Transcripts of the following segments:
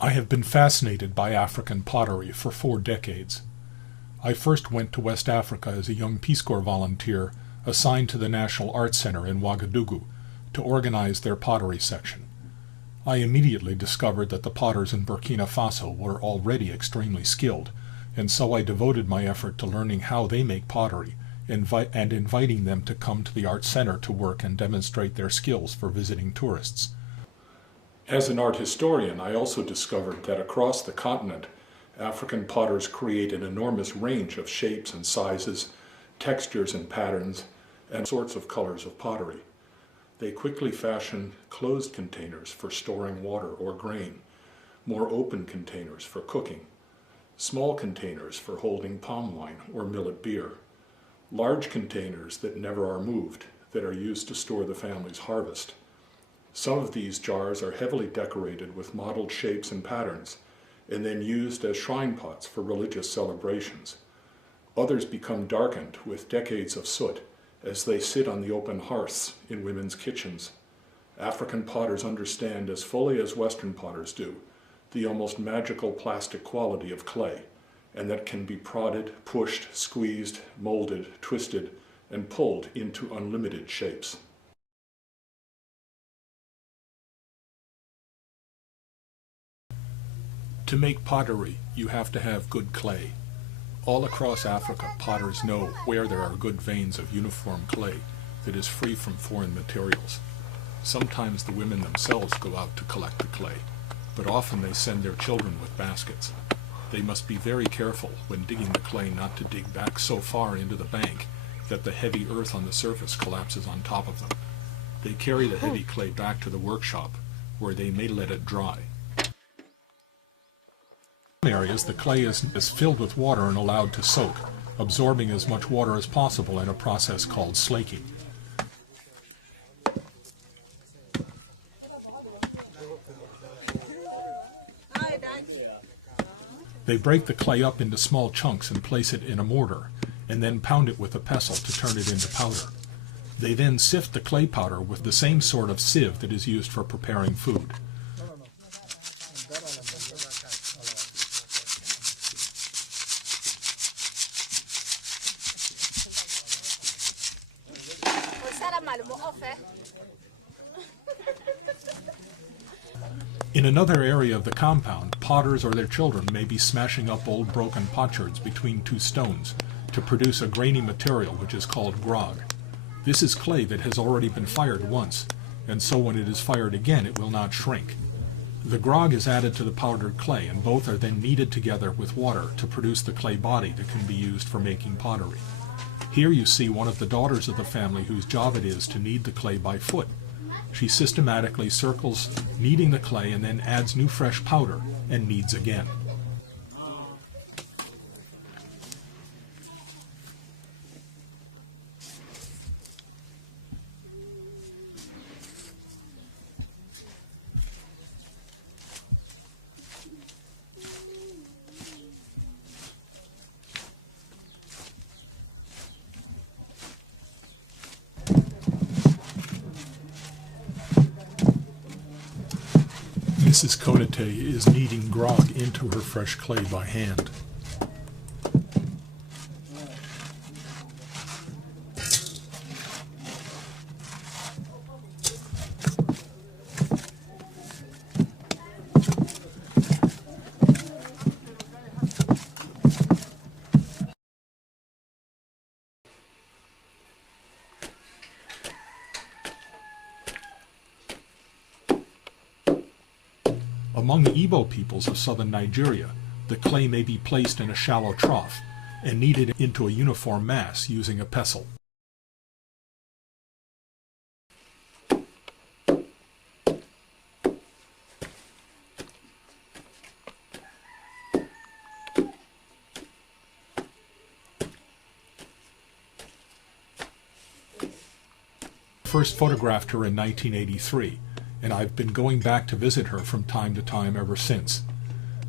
I have been fascinated by African pottery for 4 decades. I first went to West Africa as a young Peace Corps volunteer assigned to the National Arts Center in Ouagadougou to organize their pottery section. I immediately discovered that the potters in Burkina Faso were already extremely skilled, and so I devoted my effort to learning how they make pottery and inviting them to come to the Arts Center to work and demonstrate their skills for visiting tourists. As an art historian, I also discovered that across the continent, African potters create an enormous range of shapes and sizes, textures and patterns, and sorts of colors of pottery. They quickly fashion closed containers for storing water or grain, more open containers for cooking, small containers for holding palm wine or millet beer, large containers that never are moved, that are used to store the family's harvest. Some of these jars are heavily decorated with modeled shapes and patterns, and then used as shrine pots for religious celebrations. Others become darkened with decades of soot as they sit on the open hearths in women's kitchens. African potters understand as fully as Western potters do the almost magical plastic quality of clay, and that can be prodded, pushed, squeezed, molded, twisted, and pulled into unlimited shapes. To make pottery, you have to have good clay. All across Africa, potters know where there are good veins of uniform clay that is free from foreign materials. Sometimes the women themselves go out to collect the clay, but often they send their children with baskets. They must be very careful when digging the clay not to dig back so far into the bank that the heavy earth on the surface collapses on top of them. They carry the heavy clay back to the workshop, where they may let it dry. In some areas, the clay is filled with water and allowed to soak, absorbing as much water as possible in a process called slaking. They break the clay up into small chunks and place it in a mortar, and then pound it with a pestle to turn it into powder. They then sift the clay powder with the same sort of sieve that is used for preparing food. In another area of the compound, potters or their children may be smashing up old broken potsherds between 2 stones to produce a grainy material which is called grog. This is clay that has already been fired once, and so when it is fired again it will not shrink. The grog is added to the powdered clay, and both are then kneaded together with water to produce the clay body that can be used for making pottery. Here you see one of the daughters of the family whose job it is to knead the clay by foot. She systematically circles, kneading the clay, and then adds new fresh powder and kneads again. Mrs. Kodate is kneading grog into her fresh clay by hand. Among the Igbo peoples of southern Nigeria, the clay may be placed in a shallow trough and kneaded into a uniform mass using a pestle. First photographed her in 1983. And I've been going back to visit her from time to time ever since.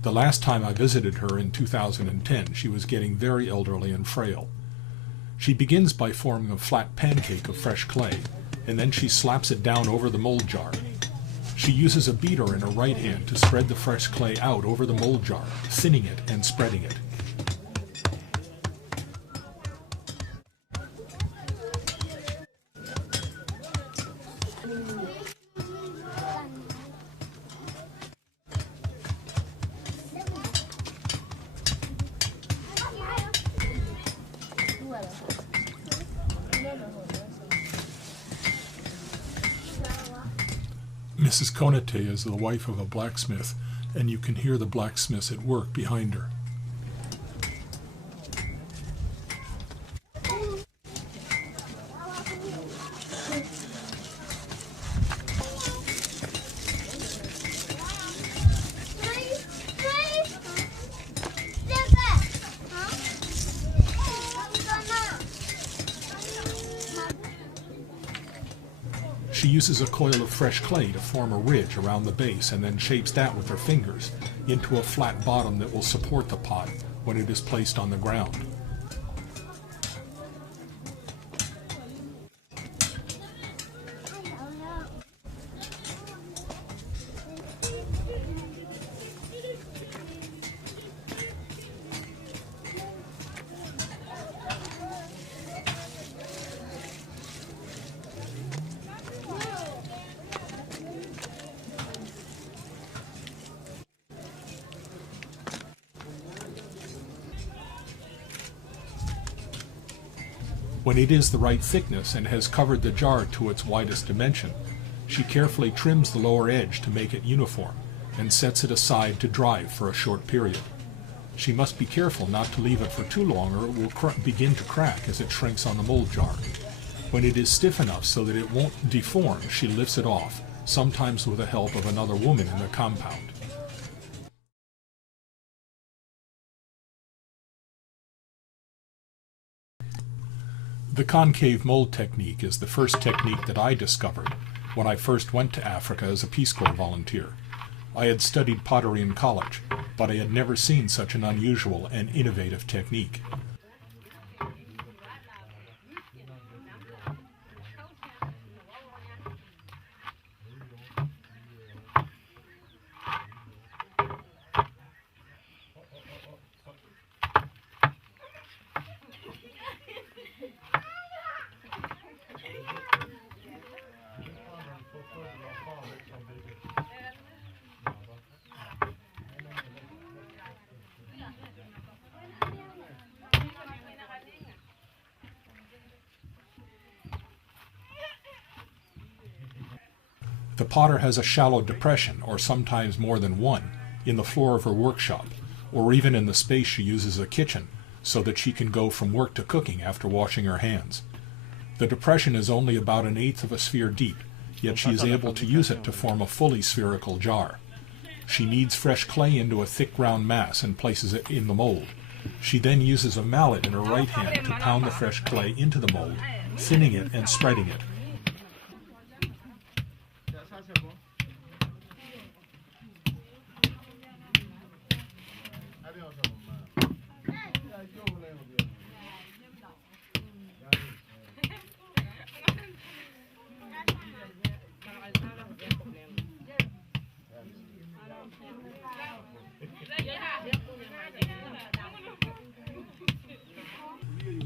The last time I visited her in 2010, she was getting very elderly and frail. She begins by forming a flat pancake of fresh clay, and then she slaps it down over the mold jar. She uses a beater in her right hand to spread the fresh clay out over the mold jar, thinning it and spreading it. Mrs. Konate is the wife of a blacksmith, and you can hear the blacksmiths at work behind her. She uses a coil of fresh clay to form a ridge around the base and then shapes that with her fingers into a flat bottom that will support the pot when it is placed on the ground. When it is the right thickness and has covered the jar to its widest dimension, she carefully trims the lower edge to make it uniform and sets it aside to dry for a short period. She must be careful not to leave it for too long or it will begin to crack as it shrinks on the mold jar. When it is stiff enough so that it won't deform, she lifts it off, sometimes with the help of another woman in the compound. The concave mold technique is the first technique that I discovered when I first went to Africa as a Peace Corps volunteer. I had studied pottery in college, but I had never seen such an unusual and innovative technique. The potter has a shallow depression, or sometimes more than one, in the floor of her workshop, or even in the space she uses as a kitchen, so that she can go from work to cooking after washing her hands. The depression is only about 1/8 of a sphere deep, yet she is able to use it to form a fully spherical jar. She kneads fresh clay into a thick round mass and places it in the mold. She then uses a mallet in her right hand to pound the fresh clay into the mold, thinning it and spreading it.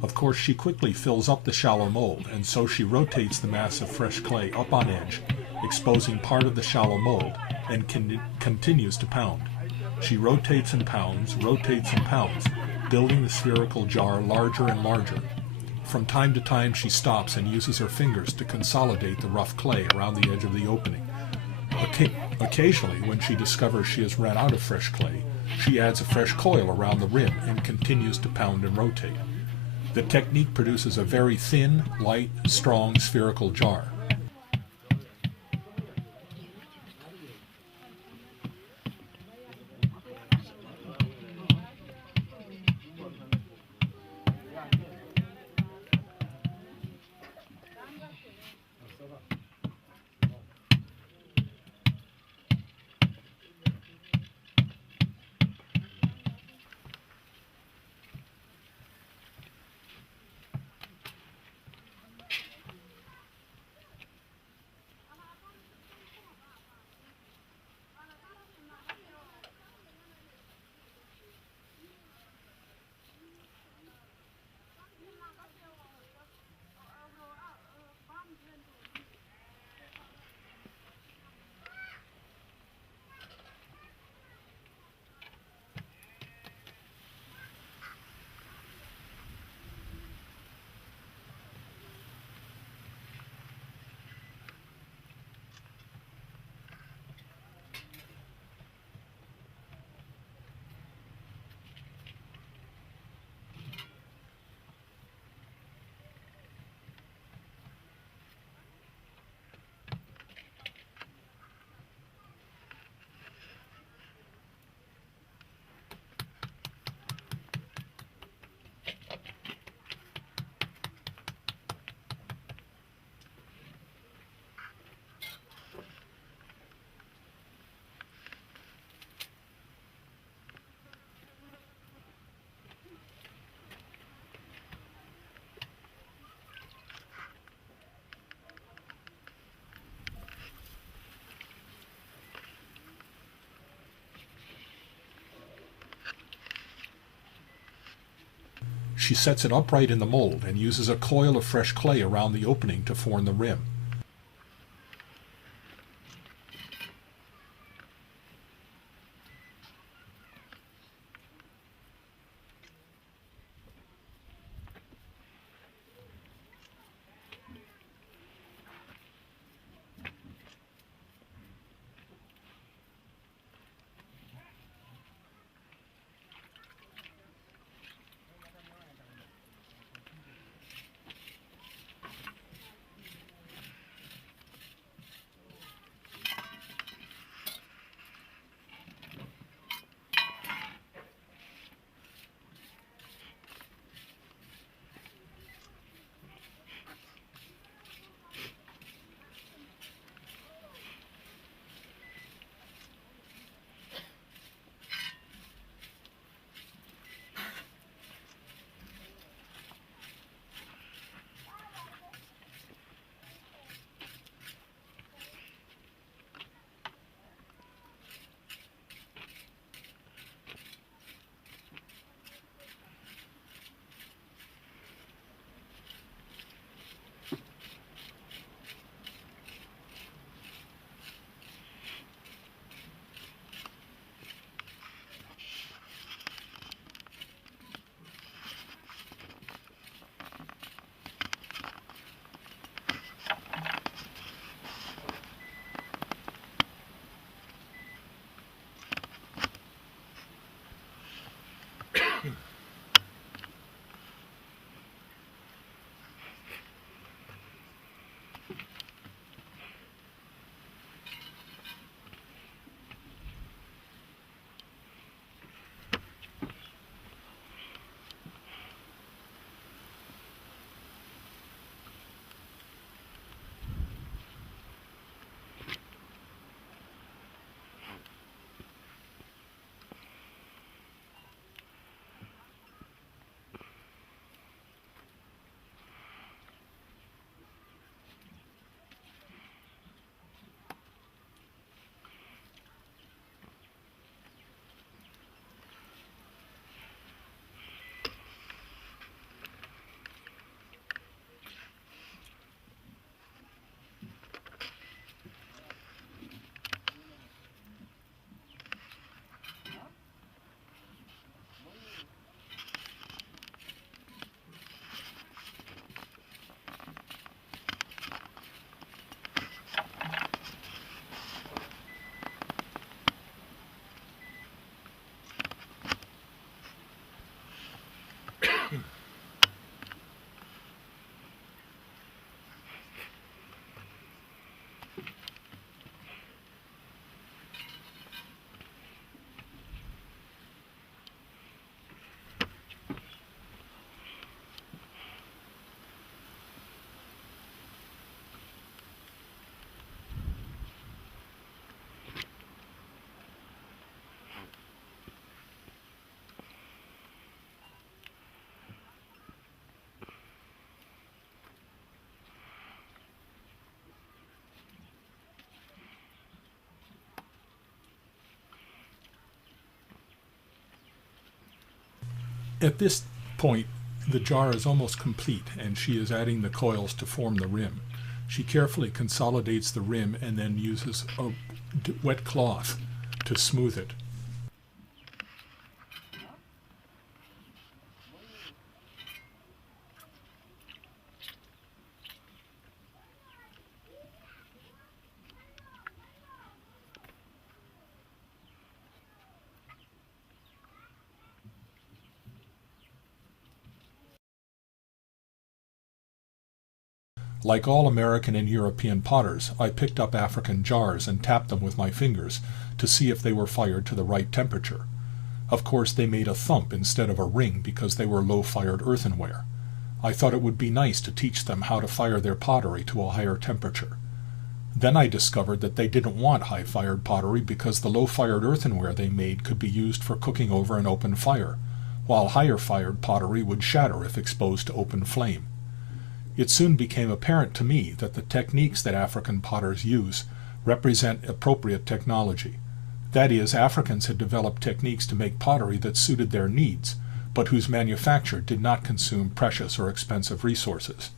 Of course, she quickly fills up the shallow mold, and so she rotates the mass of fresh clay up on edge, exposing part of the shallow mold, and continues to pound. She rotates and pounds, building the spherical jar larger and larger. From time to time, she stops and uses her fingers to consolidate the rough clay around the edge of the opening. Occasionally, when she discovers she has run out of fresh clay, she adds a fresh coil around the rim and continues to pound and rotate. The technique produces a very thin, light, strong spherical jar. She sets it upright in the mold and uses a coil of fresh clay around the opening to form the rim. At this point, the jar is almost complete, and she is adding the coils to form the rim. She carefully consolidates the rim and then uses a wet cloth to smooth it. Like all American and European potters, I picked up African jars and tapped them with my fingers to see if they were fired to the right temperature. Of course, they made a thump instead of a ring because they were low-fired earthenware. I thought it would be nice to teach them how to fire their pottery to a higher temperature. Then I discovered that they didn't want high-fired pottery because the low-fired earthenware they made could be used for cooking over an open fire, while higher-fired pottery would shatter if exposed to open flame. It soon became apparent to me that the techniques that African potters use represent appropriate technology. That is, Africans had developed techniques to make pottery that suited their needs, but whose manufacture did not consume precious or expensive resources.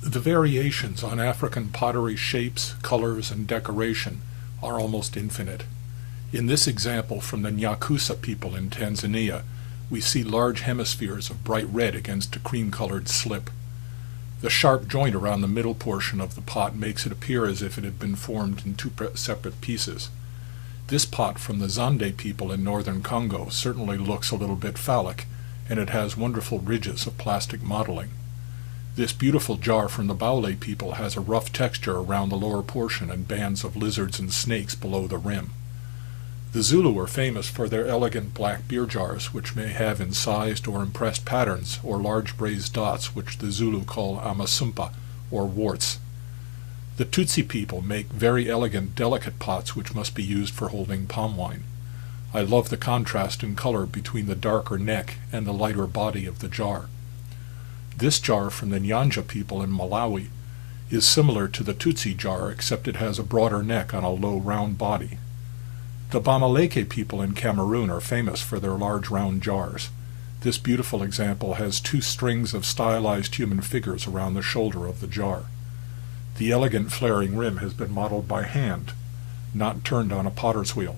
The variations on African pottery shapes, colors, and decoration are almost infinite. In this example from the Nyakusa people in Tanzania, we see large hemispheres of bright red against a cream-colored slip. The sharp joint around the middle portion of the pot makes it appear as if it had been formed in two separate pieces. This pot from the Zande people in northern Congo certainly looks a little bit phallic, and it has wonderful ridges of plastic modeling. This beautiful jar from the Baule people has a rough texture around the lower portion and bands of lizards and snakes below the rim. The Zulu are famous for their elegant black beer jars, which may have incised or impressed patterns or large braised dots, which the Zulu call amasumpa, or warts. The Tutsi people make very elegant, delicate pots which must be used for holding palm wine. I love the contrast in color between the darker neck and the lighter body of the jar. This jar from the Nyanja people in Malawi is similar to the Tutsi jar, except it has a broader neck on a low round body. The Bamileke people in Cameroon are famous for their large round jars. This beautiful example has two strings of stylized human figures around the shoulder of the jar. The elegant flaring rim has been modeled by hand, not turned on a potter's wheel.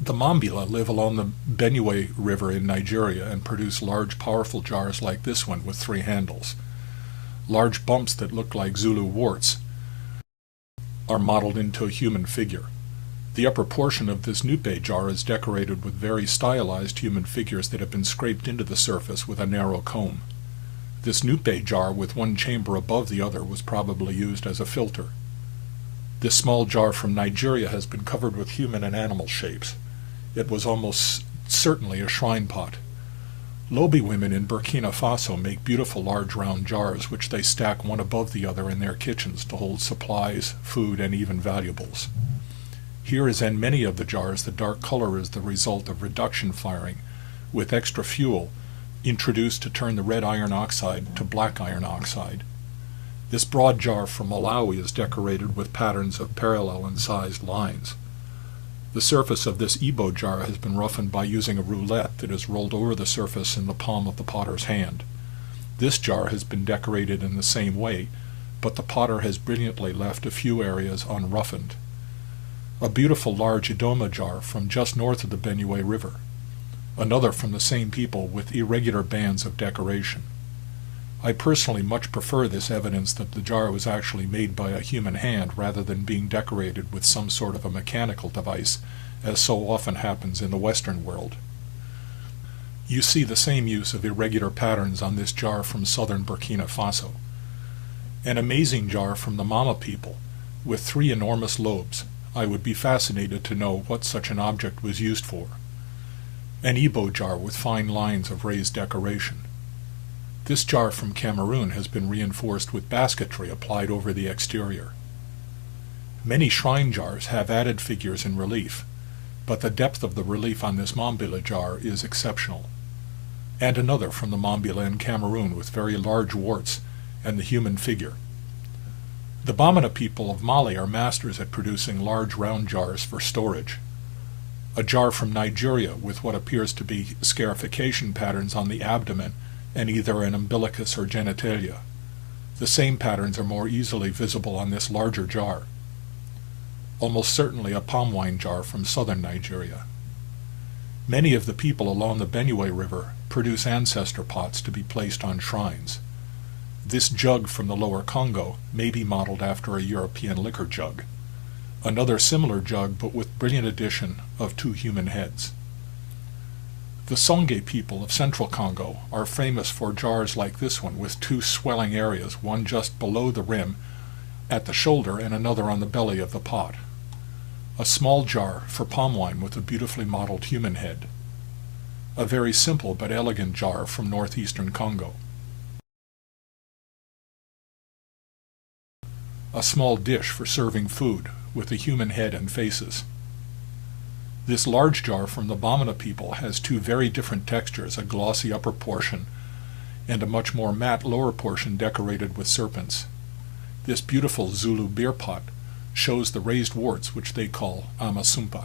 The Mambila live along the Benue River in Nigeria and produce large, powerful jars like this one with 3 handles. Large bumps that look like Zulu warts are modeled into a human figure. The upper portion of this nupe jar is decorated with very stylized human figures that have been scraped into the surface with a narrow comb. This nupe jar with one chamber above the other was probably used as a filter. This small jar from Nigeria has been covered with human and animal shapes. It was almost certainly a shrine pot. Lobi women in Burkina Faso make beautiful large round jars which they stack one above the other in their kitchens to hold supplies, food, and even valuables. Here, as in many of the jars, the dark color is the result of reduction firing, with extra fuel introduced to turn the red iron oxide to black iron oxide. This broad jar from Malawi is decorated with patterns of parallel incised lines. The surface of this Igbo jar has been roughened by using a roulette that is rolled over the surface in the palm of the potter's hand. This jar has been decorated in the same way, but the potter has brilliantly left a few areas unroughened. A beautiful large Idoma jar from just north of the Benue River. Another from the same people with irregular bands of decoration. I personally much prefer this evidence that the jar was actually made by a human hand rather than being decorated with some sort of a mechanical device, as so often happens in the Western world. You see the same use of irregular patterns on this jar from southern Burkina Faso. An amazing jar from the Mama people, with 3 enormous lobes. I would be fascinated to know what such an object was used for. An Igbo jar with fine lines of raised decoration. This jar from Cameroon has been reinforced with basketry applied over the exterior. Many shrine jars have added figures in relief, but the depth of the relief on this Mambila jar is exceptional. And another from the Mambila in Cameroon with very large warts and the human figure. The Bamana people of Mali are masters at producing large round jars for storage. A jar from Nigeria with what appears to be scarification patterns on the abdomen and either an umbilicus or genitalia. The same patterns are more easily visible on this larger jar. Almost certainly a palm wine jar from southern Nigeria. Many of the people along the Benue River produce ancestor pots to be placed on shrines. This jug from the lower Congo may be modeled after a European liquor jug. Another similar jug, but with brilliant addition of 2 human heads. The Songhai people of central Congo are famous for jars like this one with 2 swelling areas, one just below the rim at the shoulder and another on the belly of the pot. a small jar for palm wine with a beautifully modeled human head, a very simple but elegant jar from northeastern Congo, a small dish for serving food with a human head and faces. This large jar from the Bamana people has two very different textures, a glossy upper portion and a much more matte lower portion decorated with serpents. This beautiful Zulu beer pot shows the raised worts which they call amasumpa.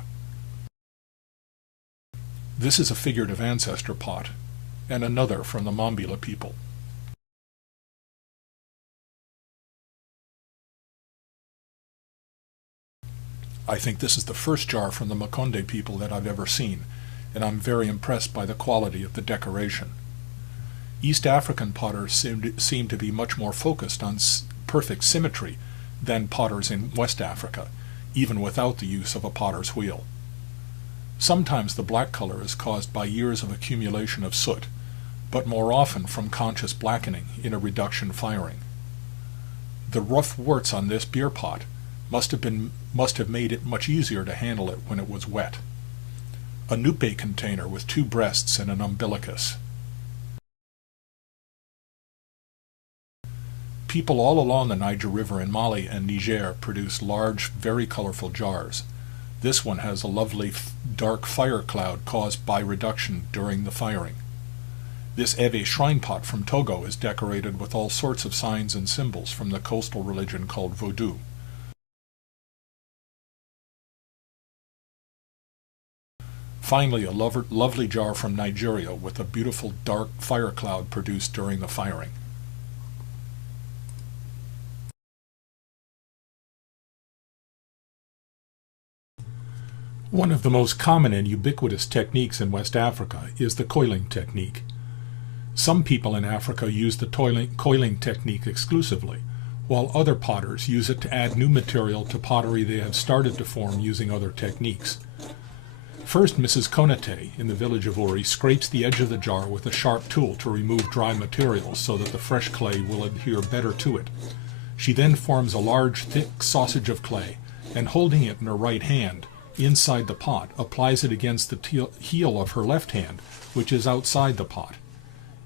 This is a figurative ancestor pot, and another from the Mambila people. I think this is the first jar from the Makonde people that I've ever seen, and I'm very impressed by the quality of the decoration. East African potters seem to be much more focused on perfect symmetry than potters in West Africa, even without the use of a potter's wheel. Sometimes the black color is caused by years of accumulation of soot, but more often from conscious blackening in a reduction firing. The rough warts on this beer pot must have made it much easier to handle it when it was wet. A nupe container with two breasts and an umbilicus. People all along the Niger River in Mali and Niger produce large, very colorful jars. This one has a lovely dark fire cloud caused by reduction during the firing. This Eve shrine pot from Togo is decorated with all sorts of signs and symbols from the coastal religion called Vodou. Finally, a lovely jar from Nigeria with a beautiful dark fire cloud produced during the firing. One of the most common and ubiquitous techniques in West Africa is the coiling technique. Some people in Africa use the coiling technique exclusively, while other potters use it to add new material to pottery they have started to form using other techniques. First, Mrs. Konate in the village of Uri scrapes the edge of the jar with a sharp tool to remove dry materials so that the fresh clay will adhere better to it. She then forms a large, thick sausage of clay, and holding it in her right hand, inside the pot, applies it against the heel of her left hand, which is outside the pot.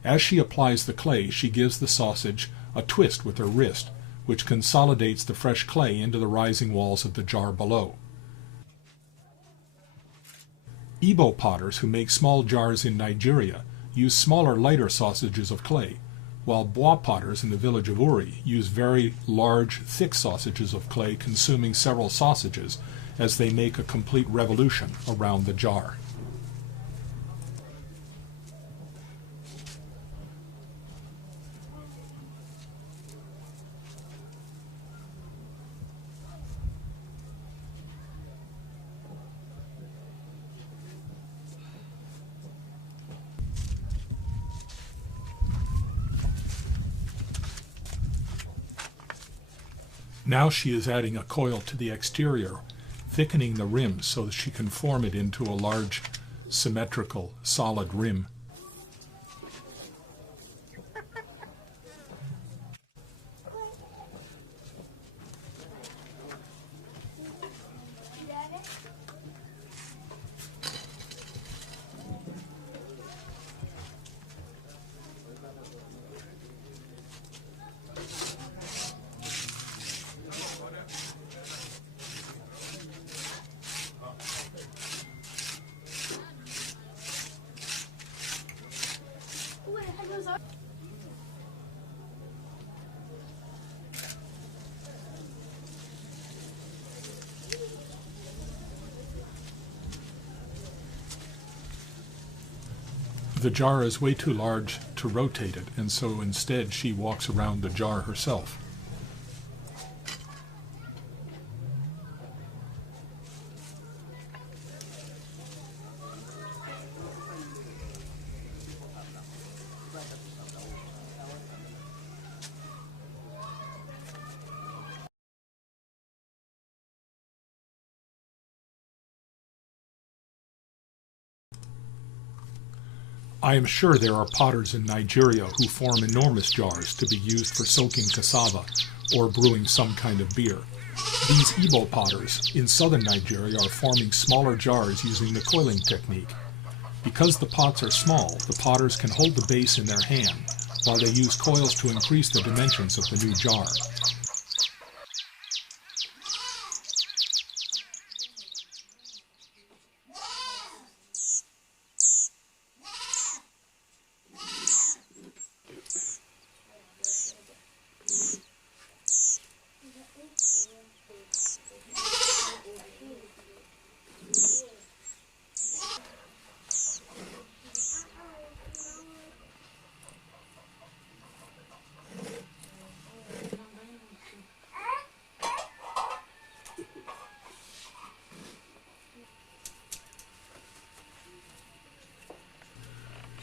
As she applies the clay, she gives the sausage a twist with her wrist, which consolidates the fresh clay into the rising walls of the jar below. Igbo potters who make small jars in Nigeria use smaller, lighter sausages of clay, while Bois potters in the village of Uri use very large, thick sausages of clay consuming several sausages as they make a complete revolution around the jar. Now she is adding a coil to the exterior, thickening the rim so that she can form it into a large, symmetrical, solid rim. The jar is way too large to rotate it, and so instead she walks around the jar herself. I am sure there are potters in Nigeria who form enormous jars to be used for soaking cassava or brewing some kind of beer. These Igbo potters in southern Nigeria are forming smaller jars using the coiling technique. Because the pots are small, the potters can hold the base in their hand, while they use coils to increase the dimensions of the new jar.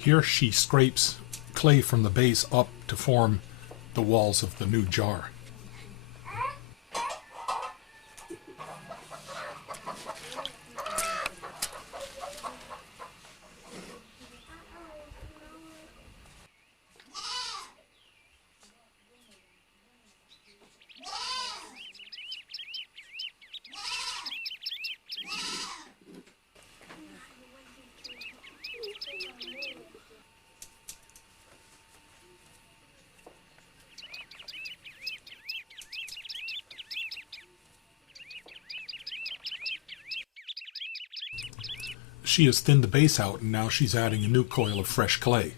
Here she scrapes clay from the base up to form the walls of the new jar. She has thinned the base out, and now she's adding a new coil of fresh clay.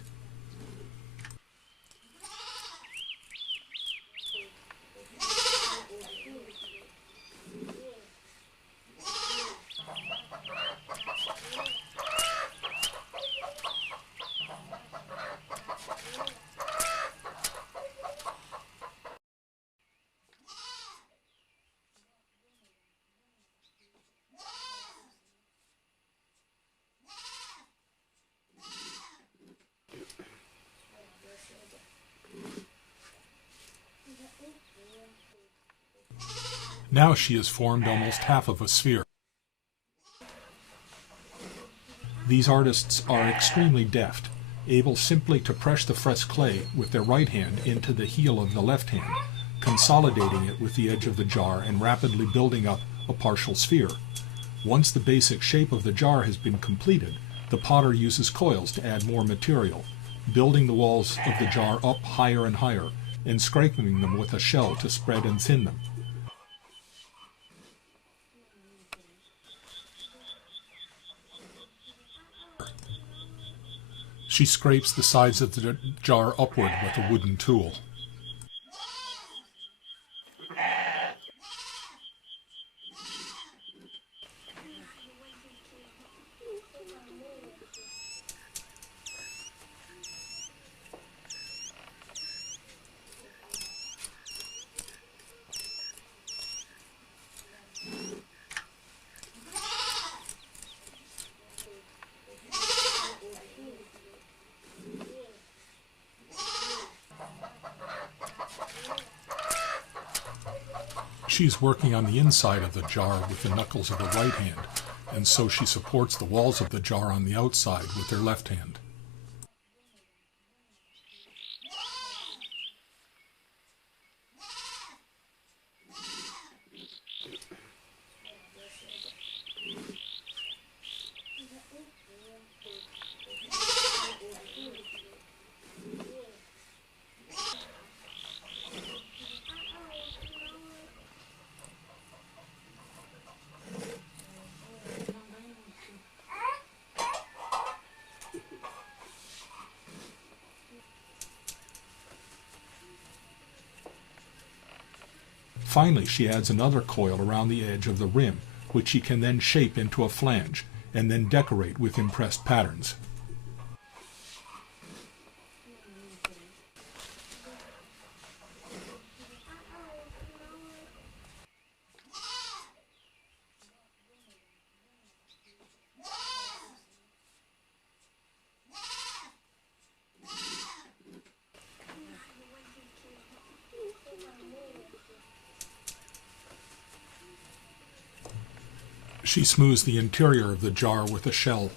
Now she has formed almost half of a sphere. These artists are extremely deft, able simply to press the fresh clay with their right hand into the heel of the left hand, consolidating it with the edge of the jar and rapidly building up a partial sphere. Once the basic shape of the jar has been completed, the potter uses coils to add more material, building the walls of the jar up higher and higher, and scraping them with a shell to spread and thin them. She scrapes the sides of the jar upward with a wooden tool. She's working on the inside of the jar with the knuckles of the right hand, and so she supports the walls of the jar on the outside with her left hand. Finally, she adds another coil around the edge of the rim, which she can then shape into a flange, and then decorate with impressed patterns. She smooths the interior of the jar with a shell.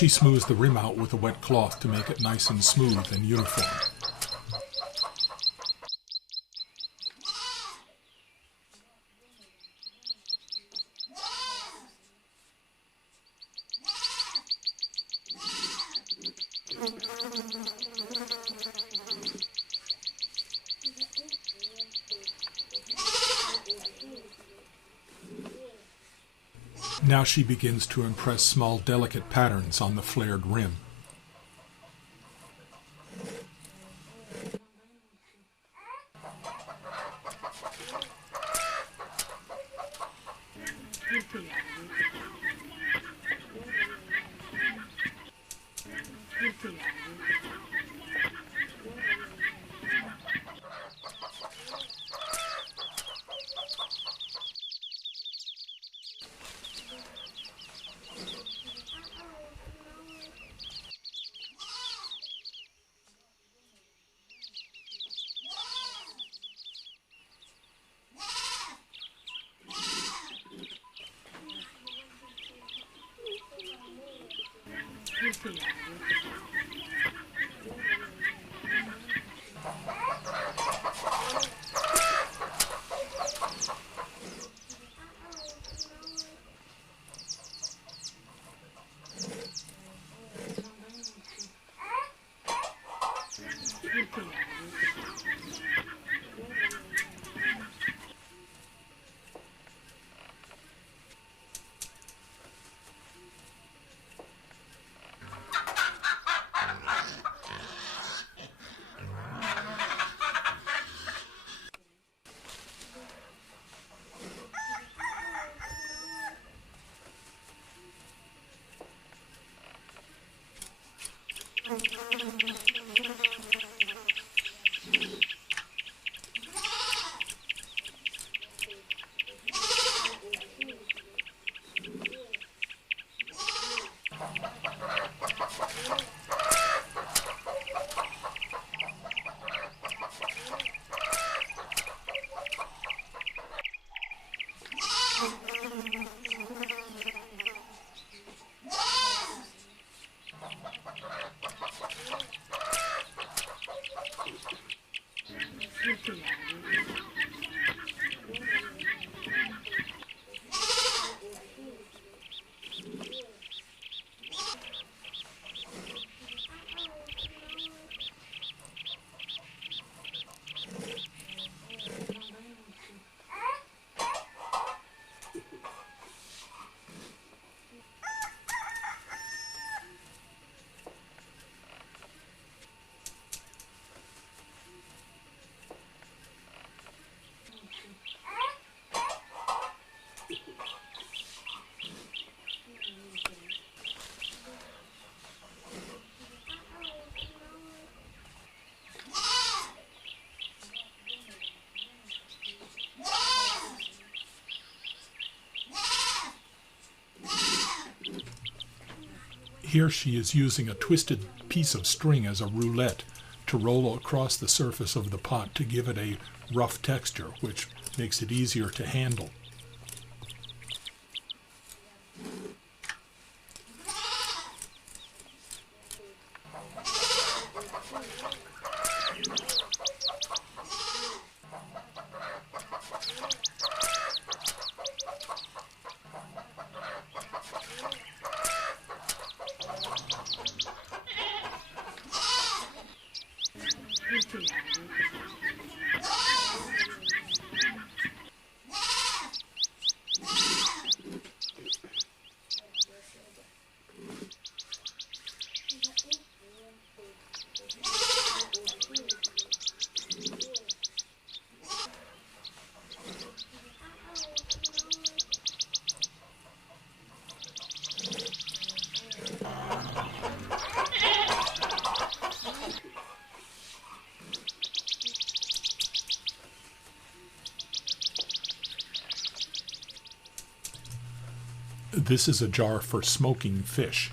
She smooths the rim out with a wet cloth to make it nice and smooth and uniform. Now she begins to impress small, delicate patterns on the flared rim. Here she is using a twisted piece of string as a roulette to roll across the surface of the pot to give it a rough texture, which makes it easier to handle. This is a jar for smoking fish.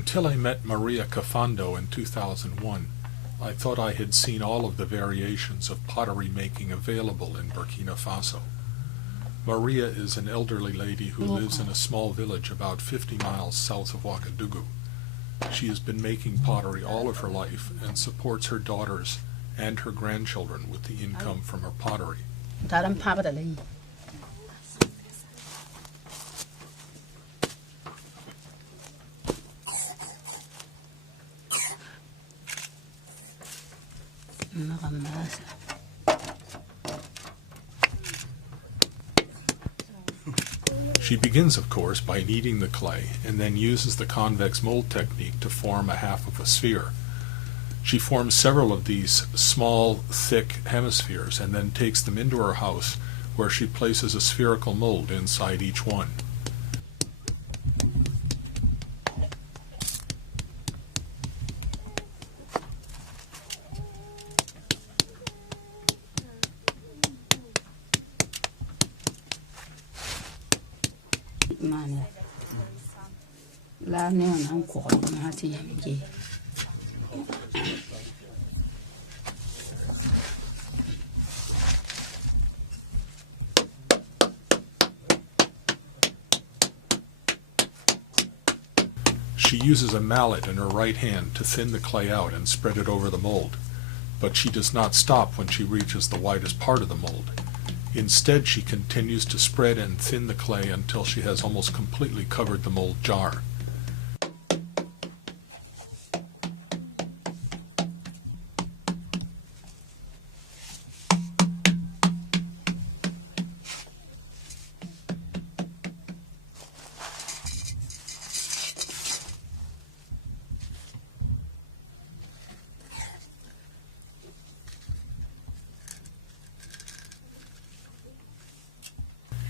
Until I met Maria Cafando in 2001, I thought I had seen all of the variations of pottery making available in Burkina Faso. Maria is an elderly lady who lives in a small village about 50 miles south of Ouagadougou. She has been making pottery all of her life and supports her daughters and her grandchildren with the income from her pottery. She begins, of course, by kneading the clay and then uses the convex mold technique to form a half of a sphere. She forms several of these small, thick hemispheres and then takes them into her house, where she places a spherical mold inside each one. She uses a mallet in her right hand to thin the clay out and spread it over the mold, but she does not stop when she reaches the widest part of the mold. Instead, she continues to spread and thin the clay until she has almost completely covered the mold jar.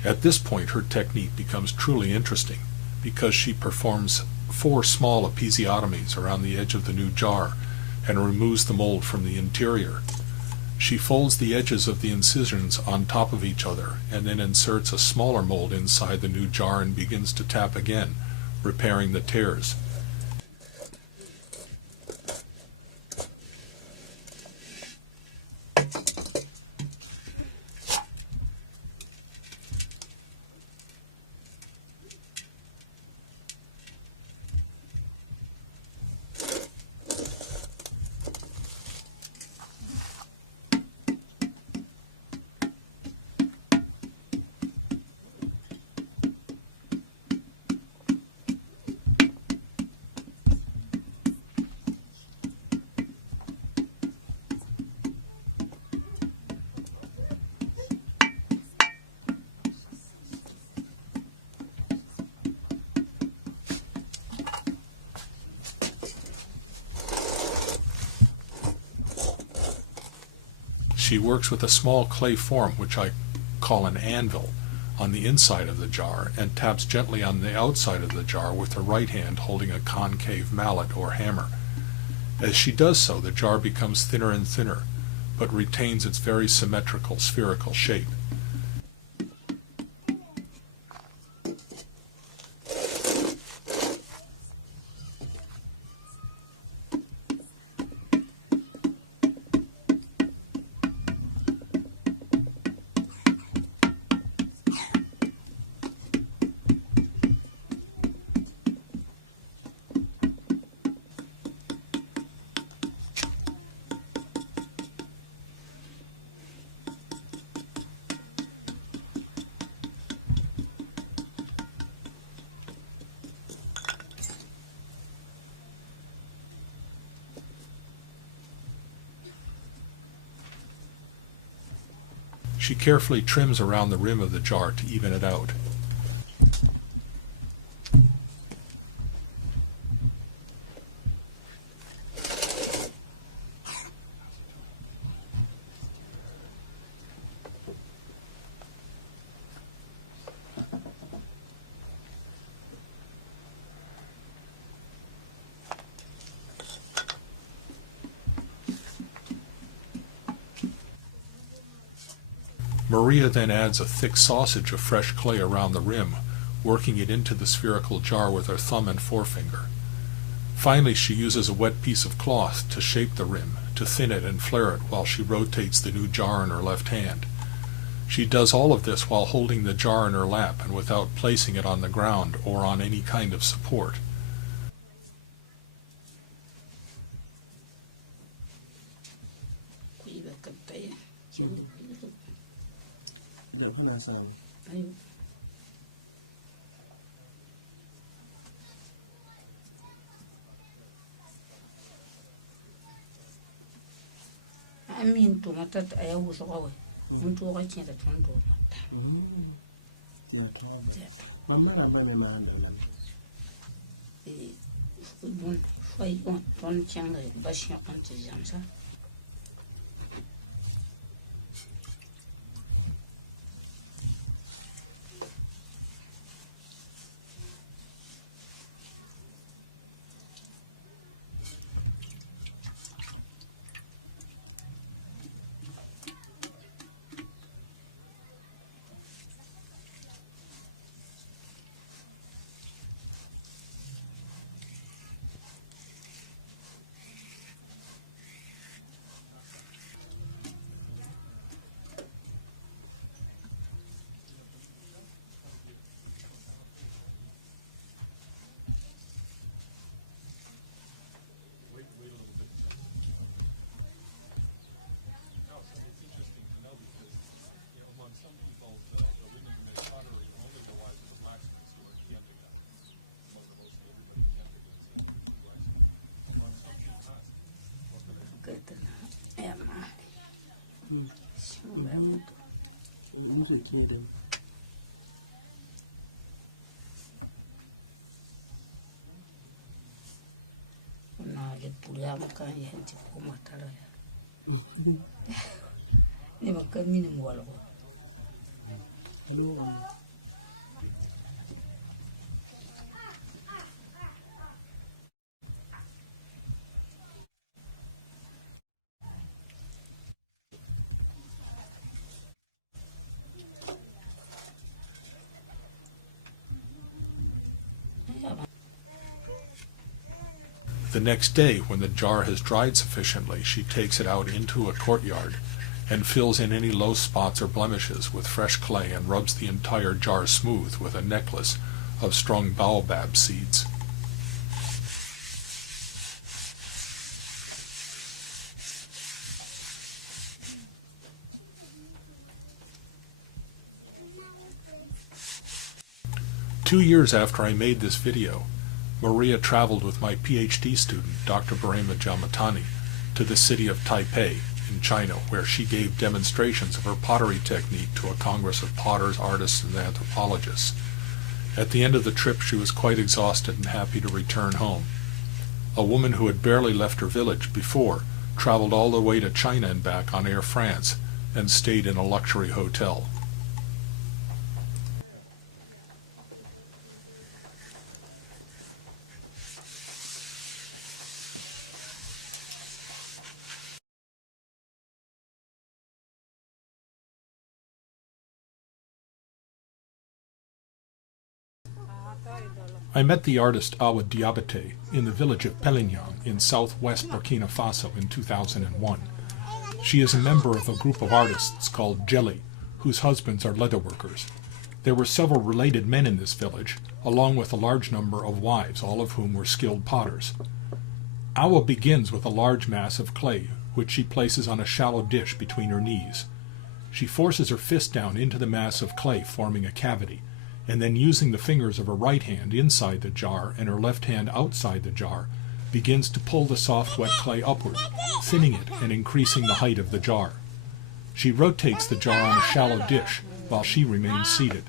At this point, her technique becomes truly interesting, because she performs 4 small episiotomies around the edge of the new jar and removes the mold from the interior. She folds the edges of the incisions on top of each other and then inserts a smaller mold inside the new jar and begins to tap again, repairing the tears. She works with a small clay form, which I call an anvil, on the inside of the jar and taps gently on the outside of the jar with her right hand holding a concave mallet or hammer. As she does so, the jar becomes thinner and thinner, but retains its very symmetrical spherical shape. She carefully trims around the rim of the jar to even it out. Maria then adds a thick sausage of fresh clay around the rim, working it into the spherical jar with her thumb and forefinger. Finally, she uses a wet piece of cloth to shape the rim, to thin it and flare it while she rotates the new jar in her left hand. She does all of this while holding the jar in her lap and without placing it on the ground or on any kind of support. I mean, to not that I was away. Into a change at one door. Mamma, I'm man. One chang, bashing up until Jansa. Never come in wall. The next day, when the jar has dried sufficiently, she takes it out into a courtyard and fills in any low spots or blemishes with fresh clay and rubs the entire jar smooth with a necklace of strung baobab seeds. Two years after I made this video, Maria traveled with my PhD student, Dr. Barema Jamatani, to the city of Taipei in China, where she gave demonstrations of her pottery technique to a congress of potters, artists, and anthropologists. At the end of the trip, she was quite exhausted and happy to return home. A woman who had barely left her village before traveled all the way to China and back on Air France and stayed in a luxury hotel. I met the artist Awa Diabate in the village of Pelignan in southwest Burkina Faso in 2001. She is a member of a group of artists called Jelly, whose husbands are leatherworkers. There were several related men in this village, along with a large number of wives, all of whom were skilled potters. Awa begins with a large mass of clay, which she places on a shallow dish between her knees. She forces her fist down into the mass of clay, forming a cavity, and then using the fingers of her right hand inside the jar and her left hand outside the jar, begins to pull the soft wet clay upward, thinning it and increasing the height of the jar. She rotates the jar on a shallow dish while she remains seated.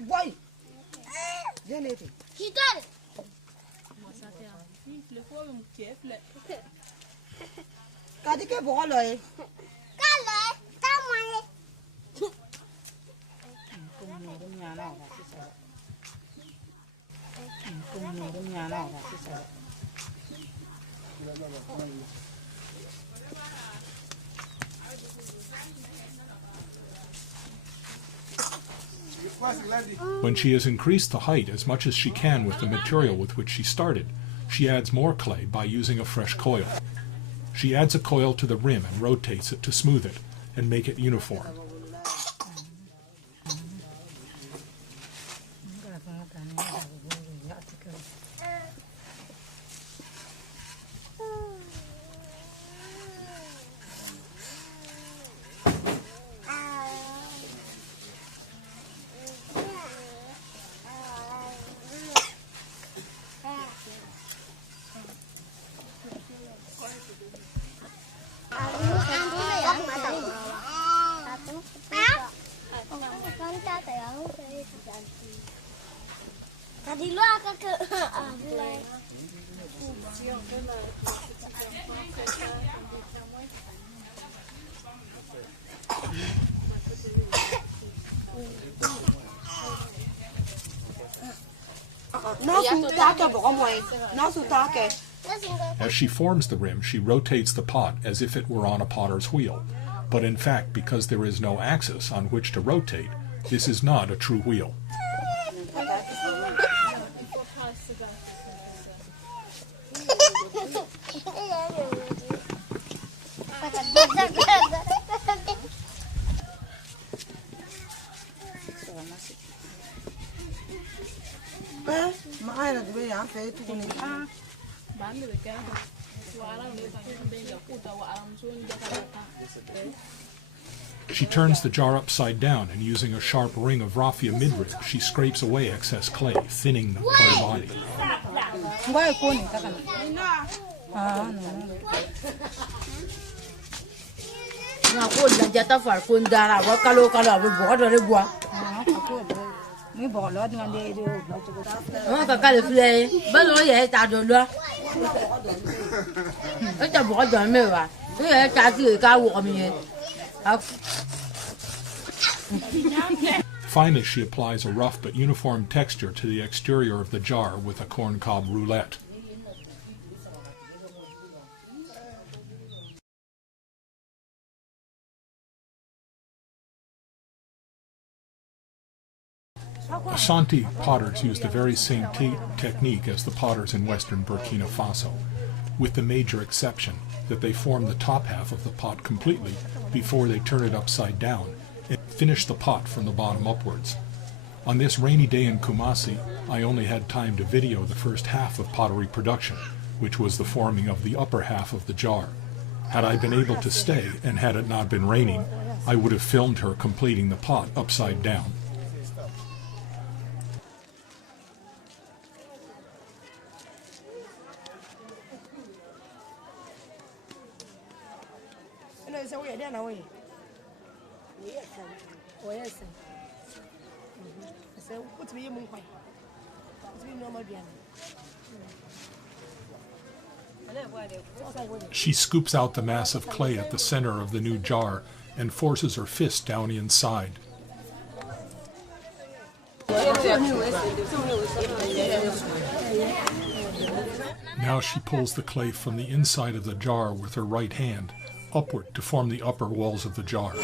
Boy, he got it. Kadi ke bolo e. Kalo, tamale. When she has increased the height as much as she can with the material with which she started, she adds more clay by using a fresh coil. She adds a coil to the rim and rotates it to smooth it and make it uniform. As she forms the rim, she rotates the pot as if it were on a potter's wheel. But in fact, because there is no axis on which to rotate, this is not a true wheel. She turns the jar upside down, and using a sharp ring of raffia midrib, she scrapes away excess clay, thinning the clay body. Finally, she applies a rough but uniform texture to the exterior of the jar with a corncob roulette. Ashanti potters use the very same technique as the potters in western Burkina Faso, with the major exception that they form the top half of the pot completely before they turn it upside down and finish the pot from the bottom upwards. On this rainy day in Kumasi, I only had time to video the first half of pottery production, which was the forming of the upper half of the jar. Had I been able to stay, and had it not been raining, I would have filmed her completing the pot upside down. She scoops out the mass of clay at the center of the new jar and forces her fist down inside. Now she pulls the clay from the inside of the jar with her right hand upward to form the upper walls of the jar.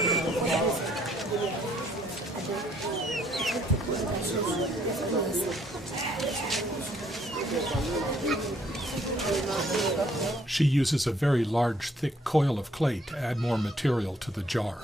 She uses a very large, thick coil of clay to add more material to the jar.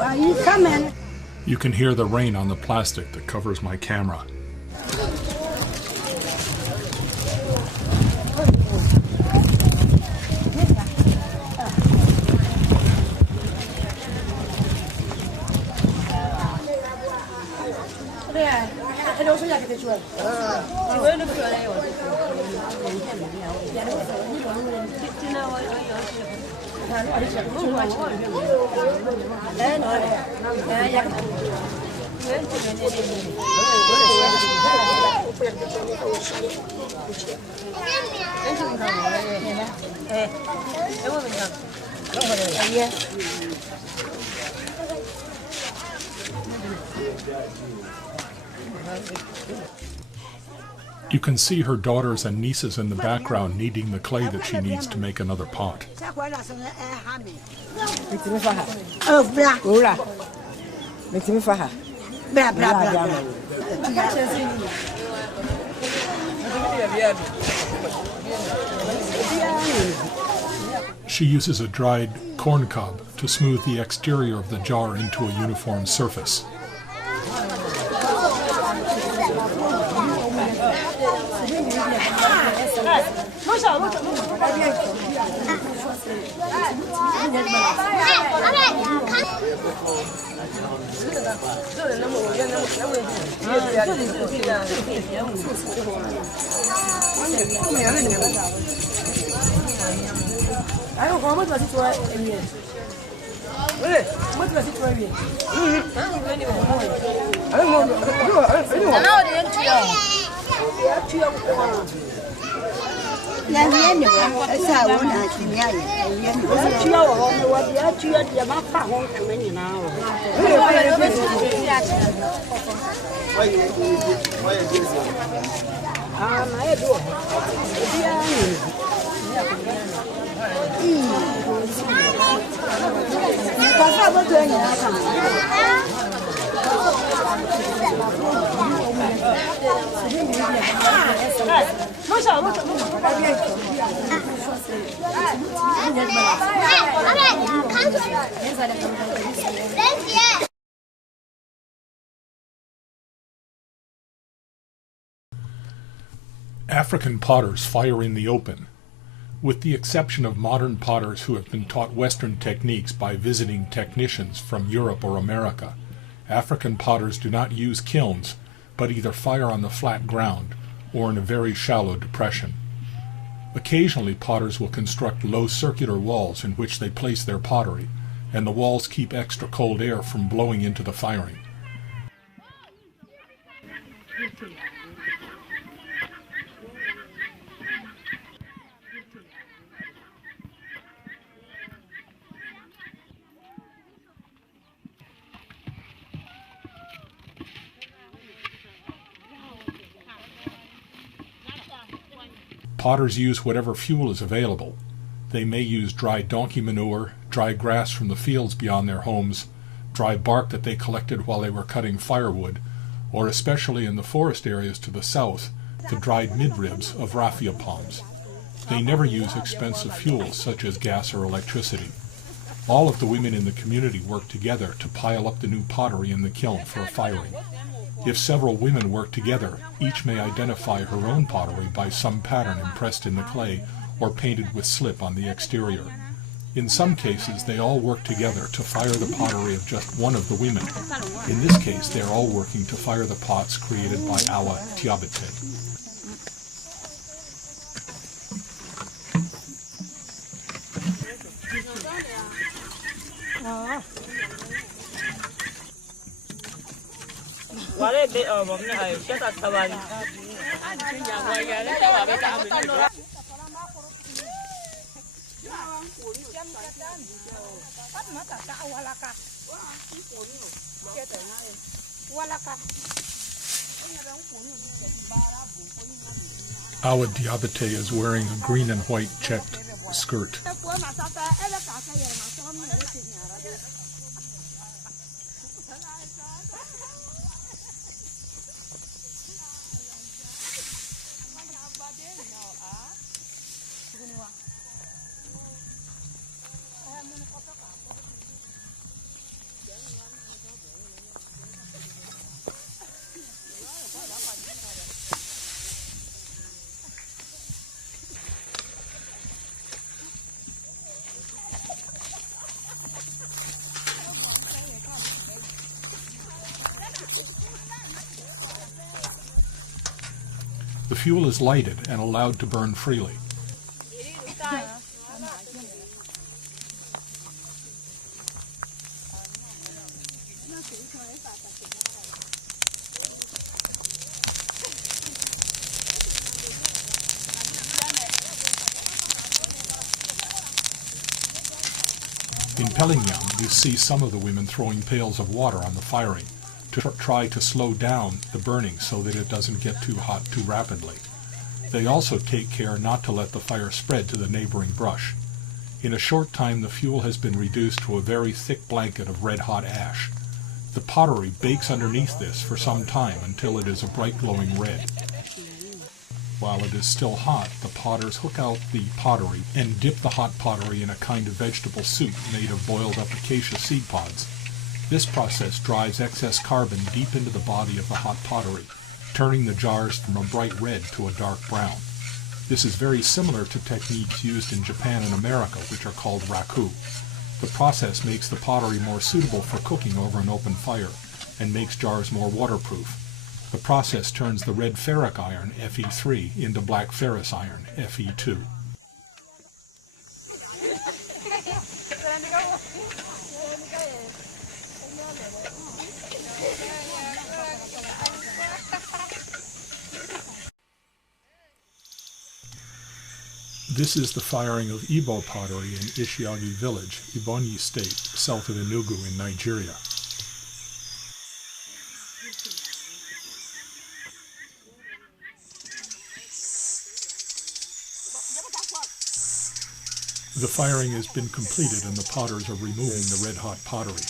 Are you coming? You can hear the rain on the plastic that covers my camera. You can see her daughters and nieces in the background kneading the clay that she needs to make another pot. She uses a dried corn cob to smooth the exterior of the jar into a uniform surface. African potters fire in the open. With the exception of modern potters who have been taught Western techniques by visiting technicians from Europe or America, African potters do not use kilns, but either fire on the flat ground or in a very shallow depression. Occasionally, potters will construct low circular walls in which they place their pottery, and the walls keep extra cold air from blowing into the firing. Potters use whatever fuel is available. They may use dry donkey manure, dry grass from the fields beyond their homes, dry bark that they collected while they were cutting firewood, or especially in the forest areas to the south, the dried midribs of raffia palms. They never use expensive fuels such as gas or electricity. All of the women in the community work together to pile up the new pottery in the kiln for a firing. If several women work together, each may identify her own pottery by some pattern impressed in the clay or painted with slip on the exterior. In some cases, they all work together to fire the pottery of just one of the women. In this case, they are all working to fire the pots created by Awa Tiabete. Awa Diabete is wearing a green and white checked skirt. The fuel is lighted and allowed to burn freely. In Pellingyang, you see some of the women throwing pails of water on the firing to try to slow down the burning so that it doesn't get too hot too rapidly. They also take care not to let the fire spread to the neighboring brush. In a short time, the fuel has been reduced to a very thick blanket of red-hot ash. The pottery bakes underneath this for some time until it is a bright glowing red. While it is still hot, the potters hook out the pottery and dip the hot pottery in a kind of vegetable soup made of boiled up acacia seed pods. This process drives excess carbon deep into the body of the hot pottery, turning the jars from a bright red to a dark brown. This is very similar to techniques used in Japan and America, which are called Raku. The process makes the pottery more suitable for cooking over an open fire and makes jars more waterproof. The process turns the red ferric iron, Fe3, into black ferrous iron, Fe2. This is the firing of Igbo pottery in Ishiagi village, Ebonyi State, south of Enugu in Nigeria. The firing has been completed and the potters are removing the red-hot pottery.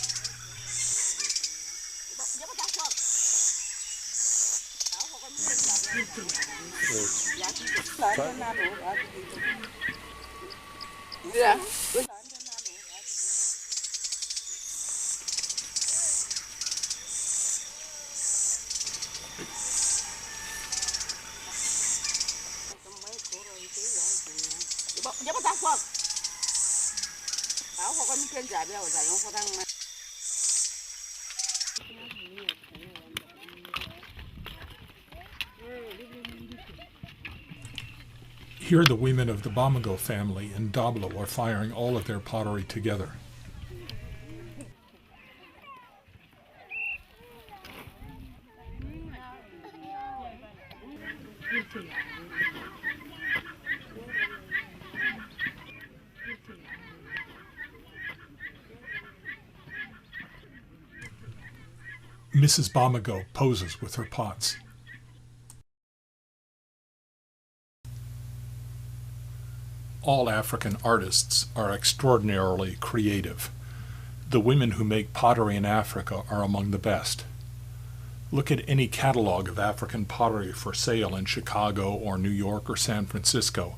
Here the women of the Bamago family in Dablo are firing all of their pottery together. Mrs. Bamago poses with her pots. All African artists are extraordinarily creative. The women who make pottery in Africa are among the best. Look at any catalog of African pottery for sale in Chicago or New York or San Francisco.